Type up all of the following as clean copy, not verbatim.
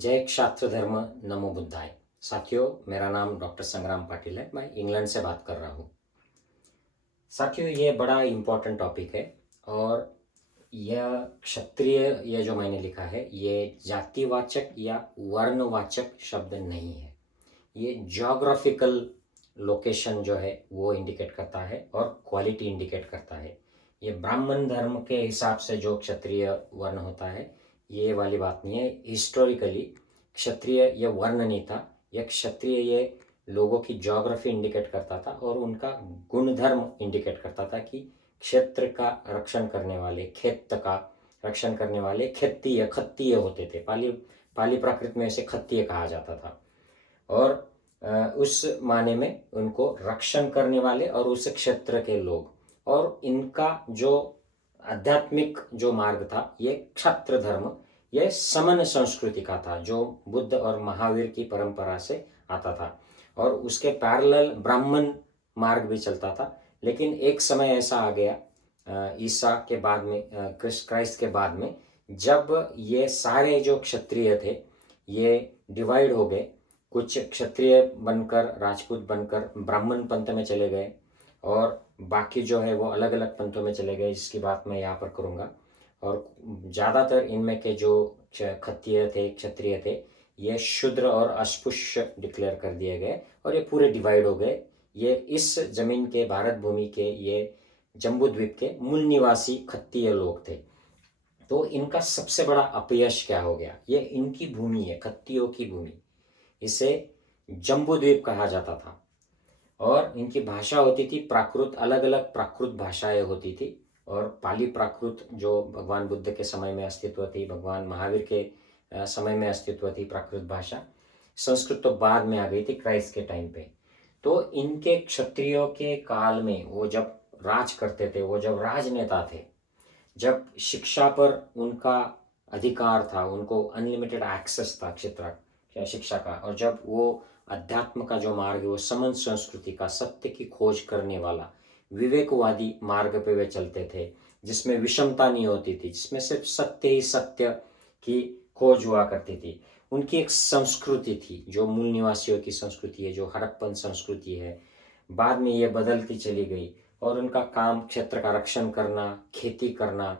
जय क्षात्र धर्म नमो बुद्धाय। साथियों, मेरा नाम डॉक्टर संग्राम पाटिल है। मैं इंग्लैंड से बात कर रहा हूँ। साथियों, ये बड़ा इम्पोर्टेंट टॉपिक है और यह क्षत्रिय, ये जो मैंने लिखा है, ये जातिवाचक या वर्णवाचक शब्द नहीं है। ये ज्योग्राफिकल लोकेशन जो है वो इंडिकेट करता है और क्वालिटी इंडिकेट करता है। ये ब्राह्मण धर्म के हिसाब से जो क्षत्रिय वर्ण होता है, ये वाली बात नहीं है। हिस्टोरिकली क्षत्रिय ये वर्ण नहीं था, यह क्षत्रिय ये लोगों की ज्योग्राफी इंडिकेट करता था और उनका गुणधर्म इंडिकेट करता था कि क्षेत्र का रक्षण करने वाले, खेत का रक्षण करने वाले खत्तीय होते थे। पाली प्राकृत में इसे खत्तीय कहा जाता था और उस माने में उनको रक्षण करने वाले और उस क्षेत्र के लोग, और इनका जो आध्यात्मिक जो मार्ग था, ये क्षत्र धर्म, ये समन संस्कृति का था जो बुद्ध और महावीर की परंपरा से आता था और उसके पैरेलल ब्राह्मण मार्ग भी चलता था। लेकिन एक समय ऐसा आ गया ईसा के बाद में, क्राइस्ट के बाद में, जब ये सारे जो क्षत्रिय थे ये डिवाइड हो गए। कुछ क्षत्रिय बनकर, राजपूत बनकर ब्राह्मण पंथ में चले गए और बाकी जो है वो अलग अलग पंथों में चले गए, जिसकी बात मैं यहाँ पर करूँगा। और ज़्यादातर इनमें के जो क्षत्रिय थे, ये शूद्र और अस्पृश्य डिक्लेयर कर दिए गए और ये पूरे डिवाइड हो गए। ये इस जमीन के, भारत भूमि के, ये जम्बू द्वीप के मूल निवासी खत्तीय लोग थे। तो इनका सबसे बड़ा अपयश क्या हो गया? ये इनकी भूमि है, खत्तियों की भूमि, इसे जम्बू द्वीप कहा जाता था और इनकी भाषा होती थी प्राकृत, अलग अलग प्राकृत भाषाएं होती थी। और पाली प्राकृत जो भगवान बुद्ध के समय में अस्तित्व थी, भगवान महावीर के समय में अस्तित्व थी प्राकृत भाषा। संस्कृत तो बाद में आ गई थी क्राइस्ट के टाइम पे। तो इनके क्षत्रियों के काल में, वो जब राज करते थे, वो जब राजनेता थे, जब शिक्षा पर उनका अधिकार था, उनको अनलिमिटेड एक्सेस था क्षेत्र शिक्षा का, और जब वो अध्यात्म का जो मार्ग है, वो समन संस्कृति का, सत्य की खोज करने वाला विवेकवादी मार्ग पे वे चलते थे, जिसमें विषमता नहीं होती थी, जिसमें सिर्फ सत्य ही सत्य की खोज हुआ करती थी। उनकी एक संस्कृति थी जो मूल निवासियों की संस्कृति है, जो हड़प्पन संस्कृति है। बाद में ये बदलती चली गई और उनका काम क्षेत्र का रक्षण करना, खेती करना,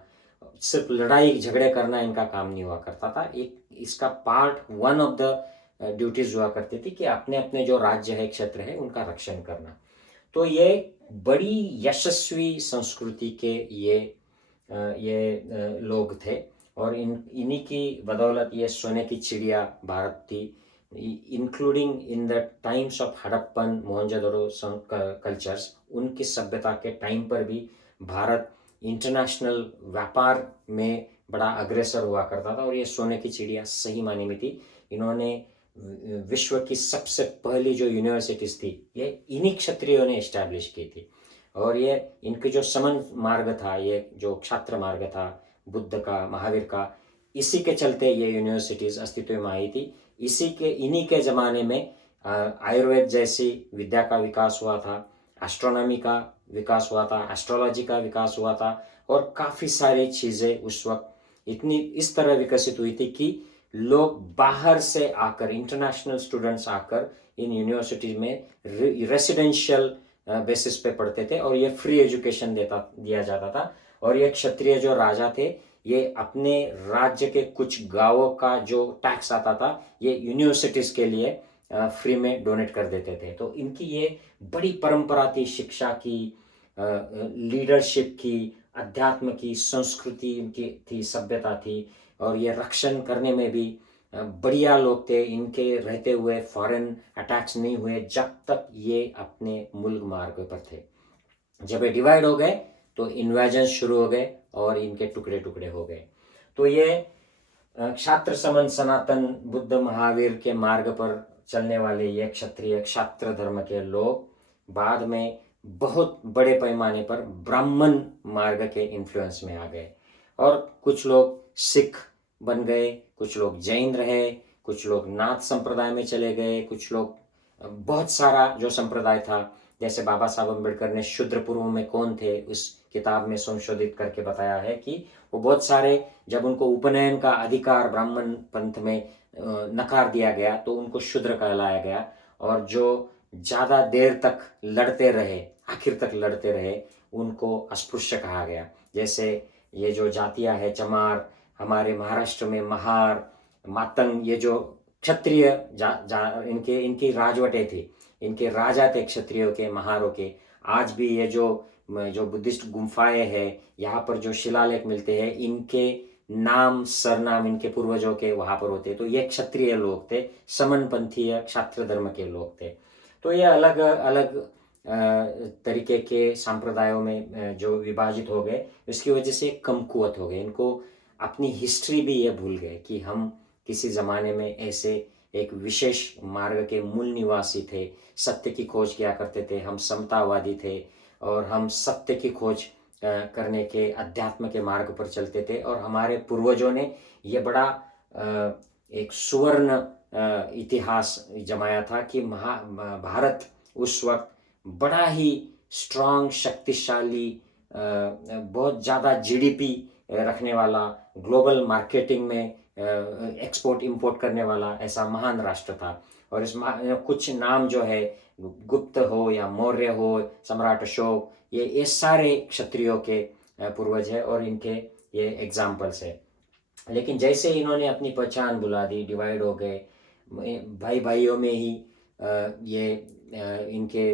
सिर्फ लड़ाई झगड़े करना इनका काम नहीं हुआ करता था। एक इसका part one of the duties हुआ करती थी कि अपने अपने जो राज्य है, क्षेत्र है, उनका रक्षण करना। तो ये बड़ी यशस्वी संस्कृति के ये लोग थे और इन्हीं की बदौलत ये सोने की चिड़िया भारत थी, including in the times of Harappan, Mohenjodaro cultures. उनकी सभ्यता के टाइम पर भी भारत इंटरनेशनल व्यापार में बड़ा अग्रसर हुआ करता था और ये सोने की चिड़िया सही मायने में थी। इन्होंने विश्व की सबसे पहली जो यूनिवर्सिटीज थी, ये इन्हीं क्षत्रियों ने इस्टेब्लिश की थी। और ये इनके जो समन मार्ग था, ये जो क्षात्र मार्ग था बुद्ध का, महावीर का, इसी के चलते ये यूनिवर्सिटीज अस्तित्व में आई थी। इन्हीं के ज़माने में आयुर्वेद जैसी विद्या का विकास हुआ था, एस्ट्रोनॉमी का विकास हुआ था, एस्ट्रोलॉजी का विकास हुआ था और काफ़ी सारी चीज़ें उस वक्त इतनी इस तरह विकसित हुई थी कि लोग बाहर से आकर, इंटरनेशनल स्टूडेंट्स आकर इन यूनिवर्सिटीज में रेसिडेंशियल बेसिस पे पढ़ते थे और ये फ्री एजुकेशन दिया जाता था। और ये क्षत्रिय जो राजा थे, ये अपने राज्य के कुछ गांवों का जो टैक्स आता था, ये यूनिवर्सिटीज के लिए फ्री में डोनेट कर देते थे। तो इनकी ये बड़ी परंपरा थी, शिक्षा की, लीडरशिप की, अध्यात्म की, संस्कृति इनकी थी, सभ्यता थी और ये रक्षण करने में भी बढ़िया लोग थे। इनके रहते हुए फॉरेन अटैक्स नहीं हुए जब तक ये अपने मूल मार्ग पर थे। जब ये डिवाइड हो गए तो इन्वेजन शुरू हो गए और इनके टुकड़े टुकड़े हो गए। तो ये क्षात्र समन सनातन बुद्ध महावीर के मार्ग पर चलने वाले ये क्षत्रिय क्षात्र धर्म के लोग बाद में बहुत बड़े पैमाने पर ब्राह्मण मार्ग के इन्फ्लुएंस में आ गए और कुछ लोग सिख बन गए, कुछ लोग जैन रहे, कुछ लोग नाथ संप्रदाय में चले गए, कुछ लोग, बहुत सारा जो संप्रदाय था, जैसे बाबा साहब अम्बेडकर ने शूद्र पूर्व में कौन थे उस किताब में संशोधित करके बताया है कि वो बहुत सारे, जब उनको उपनयन का अधिकार ब्राह्मण पंथ में नकार दिया गया तो उनको शूद्र कहलाया गया, और जो ज़्यादा देर तक लड़ते रहे, आखिर तक लड़ते रहे, उनको अस्पृश्य कहा गया। जैसे ये जो जातियाँ है, चमार, हमारे महाराष्ट्र में महार, मातंग, ये जो क्षत्रिय इनके इनकी राजवटें थी, इनके राजा थे क्षत्रियों के, महारों के। आज भी ये जो बुद्धिस्ट गुम्फाएं हैं, यहाँ पर जो शिलालेख मिलते हैं, इनके नाम सरनाम इनके पूर्वजों के वहाँ पर होते। तो ये क्षत्रिय लोग थे, समनपंथीय क्षात्र धर्म के लोग थे। तो ये अलग अलग तरीके के संप्रदायों में जो विभाजित हो गए, इसकी वजह से कमकुवत हो गए। इनको अपनी हिस्ट्री भी ये भूल गए कि हम किसी ज़माने में ऐसे एक विशेष मार्ग के मूल निवासी थे, सत्य की खोज किया करते थे, हम समतावादी थे और हम सत्य की खोज करने के अध्यात्म के मार्ग पर चलते थे। और हमारे पूर्वजों ने ये बड़ा एक सुवर्ण इतिहास जमाया था कि भारत उस वक्त बड़ा ही स्ट्रांग, शक्तिशाली, बहुत ज़्यादा जीडीपी रखने वाला, ग्लोबल मार्केटिंग में एक्सपोर्ट इंपोर्ट करने वाला ऐसा महान राष्ट्र था। और इस कुछ नाम जो है, गुप्त हो या मौर्य हो, सम्राट अशोक, ये सारे क्षत्रियों के पूर्वज है और इनके ये एग्जाम्पल्स है। लेकिन जैसे इन्होंने अपनी पहचान बुला दी, डिवाइड हो गए, भाई भाइयों में ही ये इनके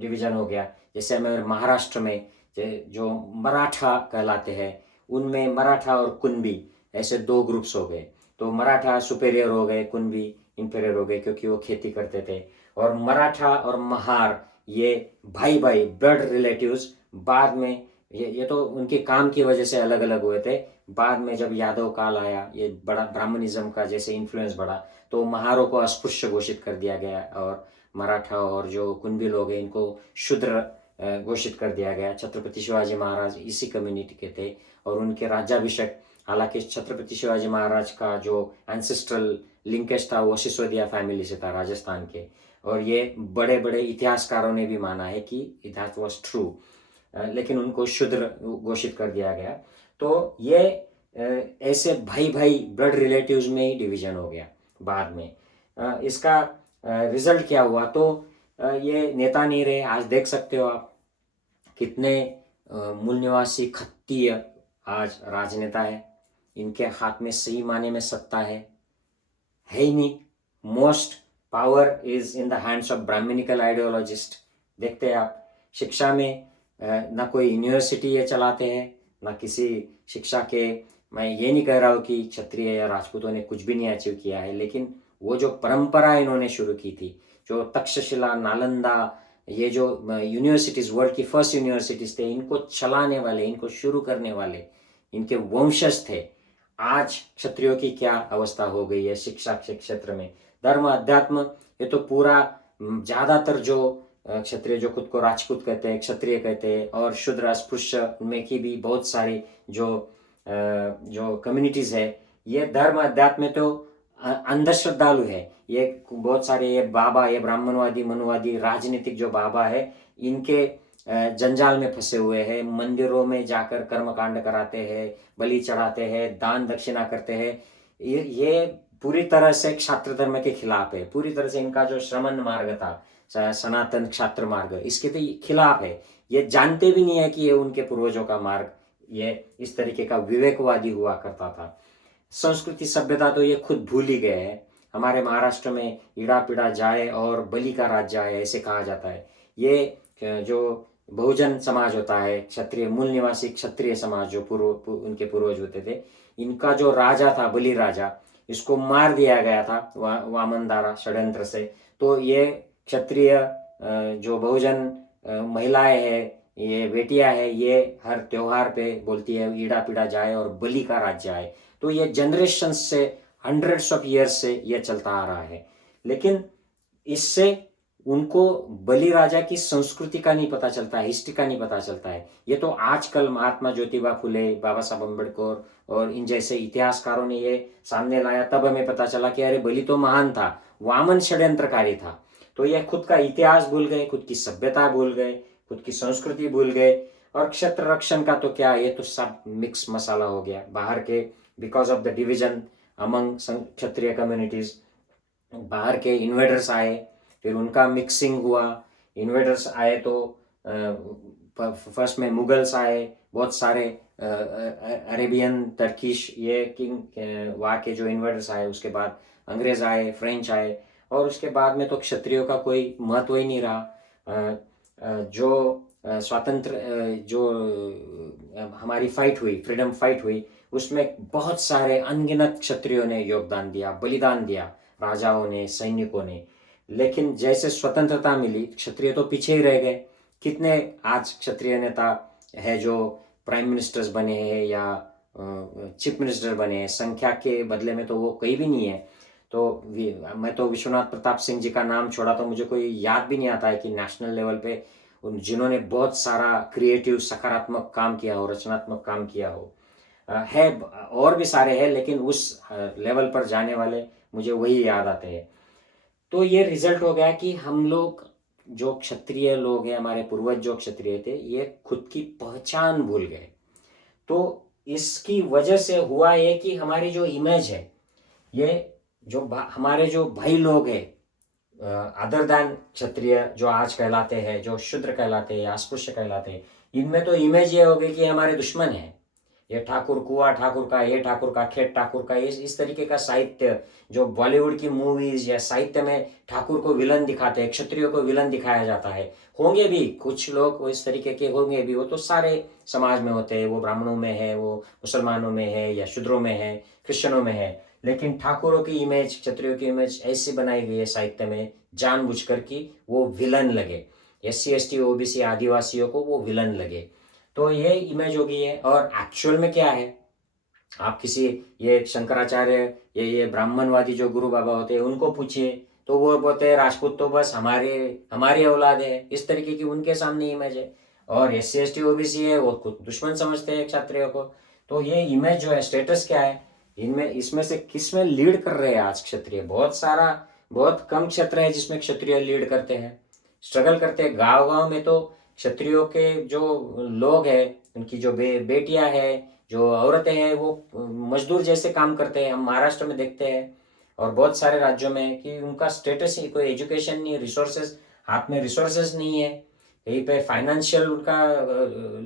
डिवीज़न हो गया। जैसे हमें महाराष्ट्र में जो मराठा कहलाते हैं, उनमें मराठा और कुणबी ऐसे दो ग्रुप्स हो गए। तो मराठा सुपेरियर हो गए, कुणबी इंफीरियर हो गए, क्योंकि वो खेती करते थे। और मराठा और महार ये भाई भाई, ब्लड रिलेटिव्स, बाद में ये तो उनके काम की वजह से अलग अलग हुए थे। बाद में जब यादव काल आया, ये बड़ा ब्राह्मणिज्म का जैसे इन्फ्लुएंस बढ़ा, तो महारों को अस्पृश्य घोषित कर दिया गया और मराठा और जो कुणबी लोग हैं इनको शूद्र घोषित कर दिया गया। छत्रपति शिवाजी महाराज इसी कम्युनिटी के थे और उनके राज्याभिषेक, हालांकि छत्रपति शिवाजी महाराज का जो एंसेस्ट्रल लिंकेज था वो सिसोदिया फैमिली से था, राजस्थान के। और ये बड़े बड़े इतिहासकारों ने भी माना है कि दैट वाज ट्रू, लेकिन उनको शूद्र घोषित कर दिया गया। तो ये ऐसे भाई भाई ब्लड रिलेटिव्स में ही डिवीजन हो गया बाद में। इसका रिजल्ट क्या हुआ, तो ये नेता नहीं रहे। आज देख सकते हो आप कितने मूल निवासी खत्तीय आज राजनेता है, इनके हाथ में सही माने में सत्ता है ही नहीं। Most power is in the hands of brahminical ideologist. देखते हैं आप, शिक्षा में ना कोई यूनिवर्सिटी ये चलाते हैं, ना किसी शिक्षा के, मैं ये नहीं कह रहा हूँ कि क्षत्रिय या राजपूतों ने कुछ भी नहीं अचीव किया है, लेकिन वो जो परंपरा इन्होंने शुरू की थी, जो तक्षशिला, नालंदा, ये जो यूनिवर्सिटीज़, वर्ल्ड की फर्स्ट यूनिवर्सिटीज़ थे, इनको चलाने वाले, इनको शुरू करने वाले इनके वंशज थे। आज क्षत्रियों की क्या अवस्था हो गई है शिक्षा के क्षेत्र में, धर्म, अध्यात्म, ये तो पूरा ज़्यादातर जो क्षत्रिय जो खुद को राजपूत कहते हैं, क्षत्रिय कहते हैं, और शूद्र, अस्पृश्य में की भी बहुत सारी जो कम्युनिटीज़ है, ये धर्म अध्यात्म में तो अंधश्रद्धालु है। ये बहुत सारे ये बाबा, ये ब्राह्मणवादी, मनुवादी, राजनीतिक जो बाबा है, इनके जंजाल में फंसे हुए हैं। मंदिरों में जाकर कर्मकांड कराते हैं, बलि चढ़ाते हैं, दान दक्षिणा करते हैं। ये पूरी तरह से क्षात्र धर्म के खिलाफ है। पूरी तरह से इनका जो श्रमण मार्ग था, सनातन क्षात्र मार्ग, इसके तो खिलाफ है। ये जानते भी नहीं है कि ये उनके पूर्वजों का मार्ग ये इस तरीके का विवेकवादी हुआ करता था। संस्कृति सभ्यता तो ये खुद भूल ही गए हैं। हमारे महाराष्ट्र में ईड़ा पीड़ा जाए और बलि का राज्य है ऐसे कहा जाता है। ये जो बहुजन समाज होता है, क्षत्रिय मूल निवासी क्षत्रिय समाज जो उनके पूर्वज होते थे, इनका जो राजा था, बलि राजा, इसको मार दिया गया था वामनदारा षड्यंत्र से। तो ये क्षत्रिय जो बहुजन महिलाएं हैं, ये बेटियां हैं, ये हर त्योहार पे बोलती है ईड़ा पीड़ा जाए और बलि का राज्य आए। तो ये जनरेशन से, हंड्रेड्स ऑफ ईयर्स से ये चलता आ रहा है। लेकिन इससे उनको बलि राजा की संस्कृति का नहीं पता चलता है, हिस्ट्री का नहीं पता चलता है। ये तो आजकल महात्मा ज्योतिबा फुले, बाबा साहब अम्बेडकर और इन जैसे इतिहासकारों ने ये सामने लाया, तब हमें पता चला कि अरे बलि तो महान था, वामन षड्यंत्रकारी था। तो ये खुद का इतिहास भूल गए, खुद की सभ्यता भूल गए, खुद की संस्कृति भूल गए। और क्षेत्र रक्षण का तो क्या, ये तो सब मिक्स मसाला हो गया बाहर के, because of the division among Kshatriya communities. बाहर के इन्वेडर्स आए, फिर उनका मिक्सिंग हुआ। इन्वेडर्स आए तो फर्स्ट में मुगल्स आए, बहुत सारे अरेबियन, टर्किश, ये किंग वहाँ के जो इन्वेडर्स आए। उसके बाद अंग्रेज़ आए, फ्रेंच आए, और उसके बाद में तो क्षत्रियों का कोई महत्व ही नहीं रहा। जो स्वातंत्र जो हमारी फाइट हुई, फ्रीडम फाइट हुई, उसमें बहुत सारे अनगिनत क्षत्रियों ने योगदान दिया, बलिदान दिया, राजाओं ने, सैनिकों ने। लेकिन जैसे स्वतंत्रता मिली, क्षत्रिय तो पीछे ही रह गए। कितने आज क्षत्रिय नेता है जो प्राइम मिनिस्टर्स बने हैं या चीफ मिनिस्टर बने हैं? संख्या के बदले में तो वो कहीं भी नहीं है। तो मैं तो विश्वनाथ प्रताप सिंह जी का नाम छोड़ा तो मुझे कोई याद भी नहीं आता है कि नेशनल लेवल पे जिन्होंने बहुत सारा क्रिएटिव, सकारात्मक काम किया हो, रचनात्मक काम किया हो। है और भी सारे हैं, लेकिन उस लेवल पर जाने वाले मुझे वही याद आते हैं। तो ये रिजल्ट हो गया कि हम लोग जो क्षत्रिय लोग हैं, हमारे पूर्वज जो क्षत्रिय थे, ये खुद की पहचान भूल गए। तो इसकी वजह से हुआ ये कि हमारी जो इमेज है, ये जो हमारे जो भाई लोग हैं, अदर दैन क्षत्रिय, जो आज कहलाते हैं, जो शूद्र कहलाते हैं, अस्पृश्य कहलाते हैं, इनमें तो इमेज ये हो गई कि हमारे दुश्मन है। ये ठाकुर कुआ ठाकुर का, ये ठाकुर का, खेत ठाकुर का, इस तरीके का साहित्य जो बॉलीवुड की मूवीज या साहित्य में ठाकुर को विलन दिखाते हैं, क्षत्रियों को विलन दिखाया जाता है। होंगे भी कुछ लोग इस तरीके के, होंगे भी, वो तो सारे समाज में होते हैं। वो ब्राह्मणों में है, वो मुसलमानों में है, या शूद्रों में है, क्रिश्चियनों में है। लेकिन ठाकुरों की इमेज, क्षत्रियों की इमेज ऐसी बनाई गई है साहित्य में जानबूझकर कि वो विलन लगे, SC ST OBC आदिवासियों को वो विलन लगे। तो ये इमेज हो गई है। और एक्चुअल में क्या है, आप किसी ये शंकराचार्य, ये ब्राह्मणवादी जो गुरु बाबा होते हैं, उनको पूछिए तो वो बोलते हैं राजपूत तो बस हमारी औलाद है। इस तरीके की उनके सामने इमेज है। और SC ST OBC है, वो खुद दुश्मन समझते हैं क्षत्रियों को। तो ये इमेज जो है, स्टेटस क्या है, इसमें से किस में लीड कर रहे हैं आज क्षत्रिय? बहुत कम क्षेत्र है जिसमें क्षत्रिय लीड करते हैं, स्ट्रगल करते हैं। गांव में तो क्षत्रियों के जो लोग हैं, उनकी जो बेटियां हैं, जो औरतें हैं, वो मजदूर जैसे काम करते हैं। हम महाराष्ट्र में देखते हैं और बहुत सारे राज्यों में कि उनका स्टेटस ही, कोई एजुकेशन नहीं, रिसोर्सेज, हाथ में रिसोर्सेज नहीं है, कहीं पे फाइनेंशियल उनका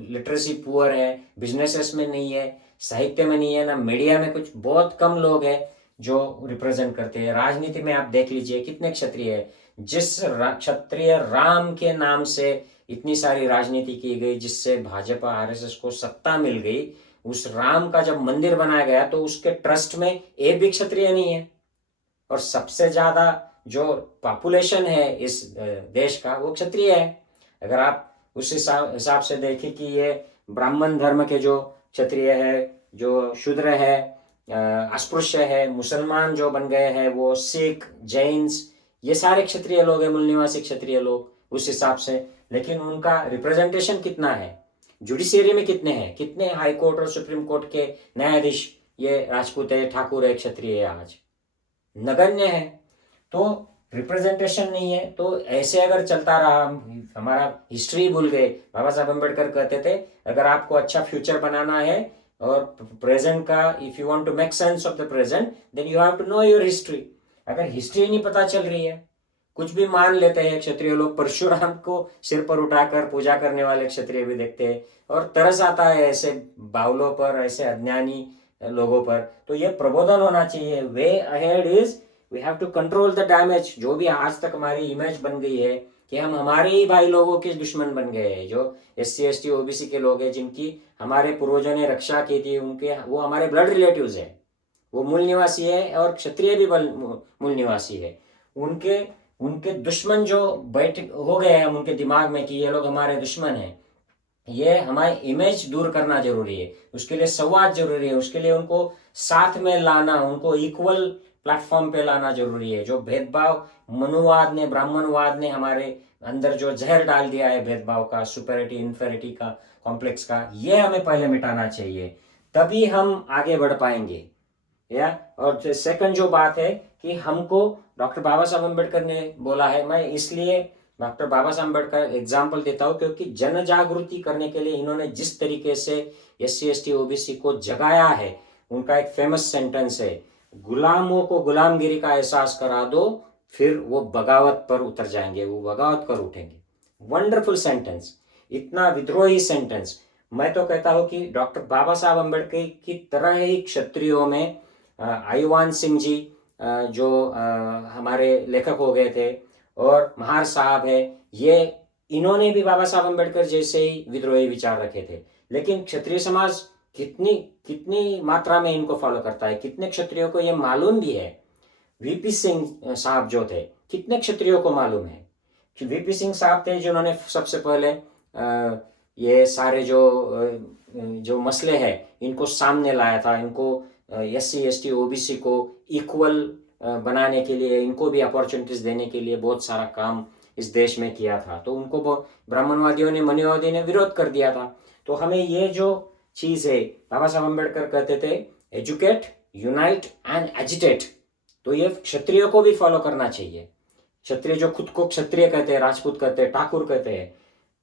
लिटरेसी पुअर है, बिजनेसेस में नहीं है, साहित्य में नहीं है, ना मीडिया में। कुछ बहुत कम लोग हैं जो रिप्रेजेंट करते हैं। राजनीति में आप देख लीजिए कितने क्षत्रिय है। जिस क्षत्रिय राम के नाम से इतनी सारी राजनीति की गई, जिससे भाजपा RSS को सत्ता मिल गई, उस राम का जब मंदिर बनाया गया तो उसके ट्रस्ट में एक भी क्षत्रिय नहीं है। और सबसे ज्यादा जो पॉपुलेशन है इस देश का, वो क्षत्रिय है। अगर आप उस हिसाब से देखें कि ये ब्राह्मण धर्म के जो क्षत्रिय है, जो शूद्र है, अस्पृश्य है, मुसलमान जो बन गए हैं, वो सिख, जैन्स, ये सारे क्षत्रिय लोग हैं, मूल निवासी क्षत्रिय लोग उस हिसाब से। लेकिन उनका रिप्रेजेंटेशन कितना है, जुडिशियरी में कितने हैं, कितने हाई कोर्ट और सुप्रीम कोर्ट के न्यायाधीश ये राजपूत है, ठाकुर है, क्षत्रिय है? आज नगण्य है। तो रिप्रेजेंटेशन नहीं है। तो ऐसे अगर चलता रहा, हमारा हिस्ट्री भूल गए। बाबा साहब अम्बेडकर कहते थे, अगर आपको अच्छा फ्यूचर बनाना है और प्रेजेंट का, if you want to make sense of the present, then you have to know your history. अगर हिस्ट्री नहीं पता चल रही है, कुछ भी मान लेते हैं क्षत्रिय लोग। परशुराम को सिर पर उठाकर पूजा करने वाले क्षत्रिय भी देखते हैं, और तरस आता है ऐसे बावलों पर, ऐसे अज्ञानी लोगों पर। तो ये प्रबोधन होना चाहिए। Way ahead is we have to control the damage. जो भी आज तक हमारी इमेज बन गई है कि हम हमारे ही भाई लोगों के दुश्मन बन गए हैं, जो SC ST OBC के लोग हैं, जिनकी हमारे पूर्वजों ने रक्षा की थी, उनके, वो हमारे ब्लड रिलेटिव्स है, वो मूल निवासी है, और क्षत्रिय भी मूल निवासी है। उनके दुश्मन जो बैठ हो गए हैं उनके दिमाग में कि ये लोग हमारे दुश्मन हैं, ये हमारी इमेज दूर करना जरूरी है। उसके लिए संवाद जरूरी है, उसके लिए उनको साथ में लाना, उनको इक्वल प्लेटफॉर्म पे लाना जरूरी है। जो भेदभाव मनुवाद ने, ब्राह्मणवाद ने हमारे अंदर जो जहर डाल दिया है, भेदभाव का, सुपेरिटी इन्फेरिटी का, कॉम्प्लेक्स का, ये हमें पहले मिटाना चाहिए, तभी हम आगे बढ़ पाएंगे। और सेकंड जो बात है कि हमको डॉक्टर बाबा साहब अम्बेडकर ने बोला है, मैं इसलिए डॉक्टर बाबा साहब अम्बेडकर एग्जाम्पल देता हूँ क्योंकि जन जागृति करने के लिए इन्होंने जिस तरीके से SC ST OBC को जगाया है, उनका एक फेमस सेंटेंस है, गुलामों को गुलामगिरी का एहसास करा दो, फिर वो बगावत पर उतर जाएंगे, वो बगावत कर उठेंगे। वंडरफुल सेंटेंस, इतना विद्रोही सेंटेंस। मैं तो कहता हूँ कि डॉक्टर बाबा साहब अम्बेडकर की तरह ही क्षत्रियों में आयुवान सिंह जी जो हमारे लेखक हो गए थे, और महार साहब है, ये इन्होंने भी बाबा साहब अम्बेडकर जैसे ही विद्रोही विचार रखे थे। लेकिन क्षत्रिय समाज कितनी कितनी मात्रा में इनको फॉलो करता है, कितने क्षत्रियों को ये मालूम भी है। वीपी सिंह साहब जो थे, कितने क्षत्रियों को मालूम है कि वीपी सिंह साहब थे जिन्होंने सबसे पहले ये सारे जो मसले हैं इनको सामने लाया था। इनको SC ST OBC को इक्वल बनाने के लिए, इनको भी अपॉर्चुनिटीज देने के लिए बहुत सारा काम इस देश में किया था। तो उनको ब्राह्मणवादियों ने, मनुवादियों ने विरोध कर दिया था। तो हमें ये जो चीज़ है, बाबा साहब अम्बेडकर कहते थे एजुकेट, यूनाइट एंड एजिटेट। तो ये क्षत्रियो को भी फॉलो करना चाहिए। क्षत्रिय जो खुद को क्षत्रिय कहते हैं, राजपूत कहते हैं, ठाकुर कहते हैं,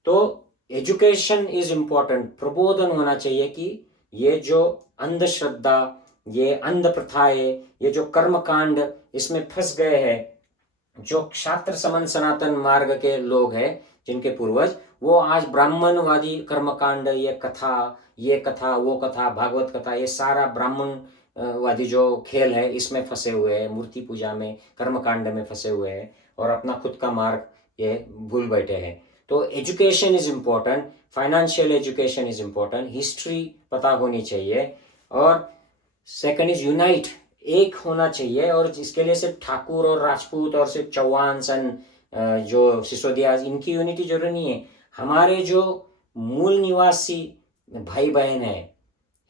तो एजुकेशन इज इम्पॉर्टेंट। प्रबोधन होना चाहिए कि ये जो अंधश्रद्धा, ये अंध प्रथाएं, ये जो कर्मकांड इसमें फंस गए हैं, जो क्षात्र समन सनातन मार्ग के लोग हैं जिनके पूर्वज, वो आज ब्राह्मणवादी कर्मकांड, ये कथा वो कथा, भागवत कथा, ये सारा ब्राह्मणवादी जो खेल है इसमें फंसे हुए हैं, मूर्ति पूजा में, कर्मकांड में फंसे हुए हैं और अपना खुद का मार्ग ये भूल बैठे हैं। तो education is important, financial education is important, history पता होनी चाहिए। और सेकंड इज यूनाइट, एक होना चाहिए। और इसके लिए सिर्फ ठाकुर और राजपूत और सिर्फ चौहान सन जो सिसोदिया, इनकी यूनिटी जरूरी नहीं है। हमारे जो मूल निवासी भाई बहन है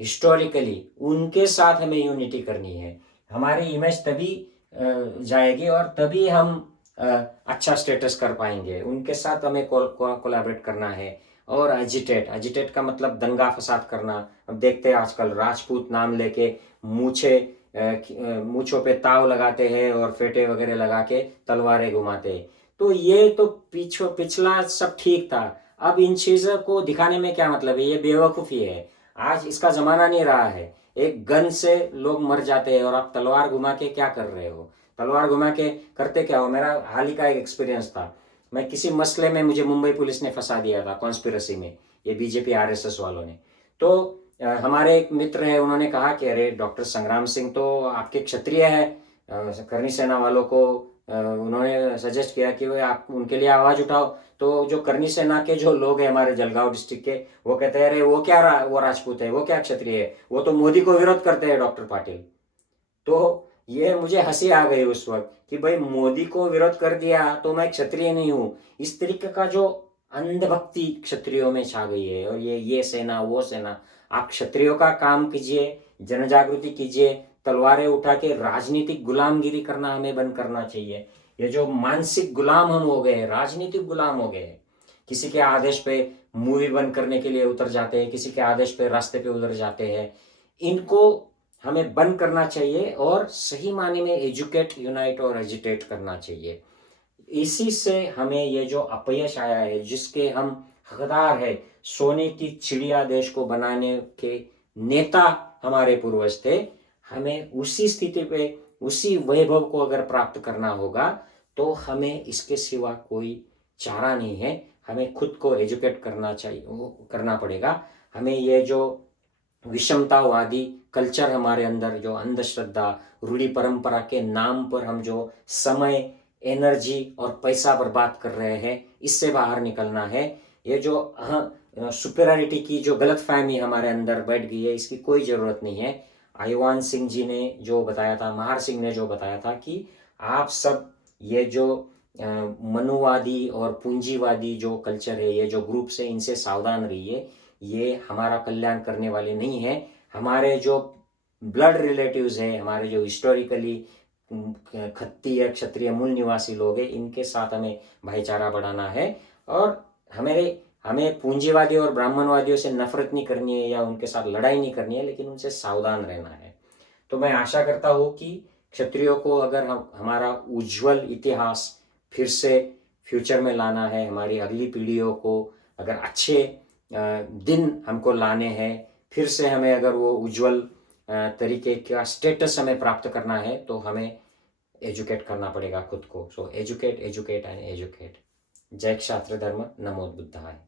हिस्टोरिकली, उनके साथ हमें यूनिटी करनी है। हमारी इमेज तभी जाएगी और तभी हम अच्छा स्टेटस कर पाएंगे। उनके साथ हमें कोलैबोरेट करना है। और एजिटेट का मतलब दंगा फसाद करना। अब देखते हैं आजकल राजपूत नाम लेके मूछों पे ताव लगाते हैं और फेटे वगैरह लगा के तलवारें घुमाते हैं। तो ये तो पिछला सब ठीक था। अब इन चीज़ों को दिखाने में क्या मतलब है, ये बेवकूफ़ी है। आज इसका ज़माना नहीं रहा है। एक गन से लोग मर जाते हैं और आप तलवार घुमा के क्या कर रहे हो? तलवार घुमा के करते क्या हो? मेरा हाल ही का एक एक्सपीरियंस था। मैं किसी मसले में, मुझे मुंबई पुलिस ने फंसा दिया था कॉन्स्पिरसी में, ये बीजेपी RSS वालों ने। तो हमारे एक मित्र हैं, उन्होंने कहा कि अरे डॉक्टर संग्राम सिंह तो आपके क्षत्रिय है। करनी सेना वालों को उन्होंने सजेस्ट किया कि वे आप उनके लिए आवाज़ उठाओ। तो जो करनी सेना के जो लोग हैं हमारे जलगांव डिस्ट्रिक्ट के, वो कहते हैं अरे वो क्या वो राजपूत है, वो क्या क्षत्रिय है, वो तो मोदी को विरोध करते हैं डॉक्टर पाटिल। तो ये मुझे हंसी आ गई उस वक्त कि भाई मोदी को विरोध कर दिया तो मैं क्षत्रिय नहीं हूँ। इस तरीके का जो अंधभक्ति क्षत्रियों में छा गई है। और ये सेना वो सेना, आप क्षत्रियों का काम कीजिए, जनजागृति कीजिए। तलवारें उठा के राजनीतिक गुलामगिरी करना हमें बंद करना चाहिए। ये जो मानसिक गुलाम हम हो गए, राजनीतिक गुलाम हो गए, किसी के आदेश पे मूवी बंद करने के लिए उतर जाते हैं, किसी के आदेश पे रास्ते पे उतर जाते हैं, इनको हमें बंद करना चाहिए और सही मायने में एजुकेट, यूनाइट और एजिटेट करना चाहिए। इसी से हमें ये जो अपयश आया है, जिसके हम हकदार है, सोने की चिड़िया देश को बनाने के नेता हमारे पूर्वज थे, हमें उसी स्थिति पे, उसी वैभव को अगर प्राप्त करना होगा तो हमें इसके सिवा कोई चारा नहीं है। हमें खुद को एजुकेट करना चाहिए, करना पड़ेगा। हमें ये जो विषमतावादी कल्चर हमारे अंदर, जो अंधश्रद्धा, रूढ़ी परंपरा के नाम पर हम जो समय, एनर्जी और पैसा बर्बाद कर रहे हैं, इससे बाहर निकलना है। ये जो सुपेरियरिटी की जो गलत फहमी हमारे अंदर बैठ गई है, इसकी कोई ज़रूरत नहीं है। आयुवान सिंह जी ने जो बताया था, महार सिंह ने जो बताया था कि आप सब ये जो मनुवादी और पूंजीवादी जो कल्चर है, ये जो ग्रुप्स है, इनसे सावधान रहिए। ये हमारा कल्याण करने वाले नहीं है। हमारे जो ब्लड रिलेटिव्स हैं, हमारे जो हिस्टोरिकली खत्तीय, क्षत्रिय मूल निवासी लोग हैं, इनके साथ हमें भाईचारा बढ़ाना है। और हमें पूंजीवादी और ब्राह्मणवादियों से नफरत नहीं करनी है या उनके साथ लड़ाई नहीं करनी है, लेकिन उनसे सावधान रहना है। तो मैं आशा करता हूँ कि क्षत्रियों को अगर हमारा उज्जवल इतिहास फिर से फ्यूचर में लाना है, हमारी अगली पीढ़ियों को अगर अच्छे दिन हमको लाने हैं, फिर से हमें अगर वो उज्जवल तरीके का स्टेटस हमें प्राप्त करना है तो हमें एजुकेट करना पड़ेगा खुद को. सो एजुकेट एजुकेट एंड एजुकेट. जय क्षात्र धर्म. नमो बुद्धाय.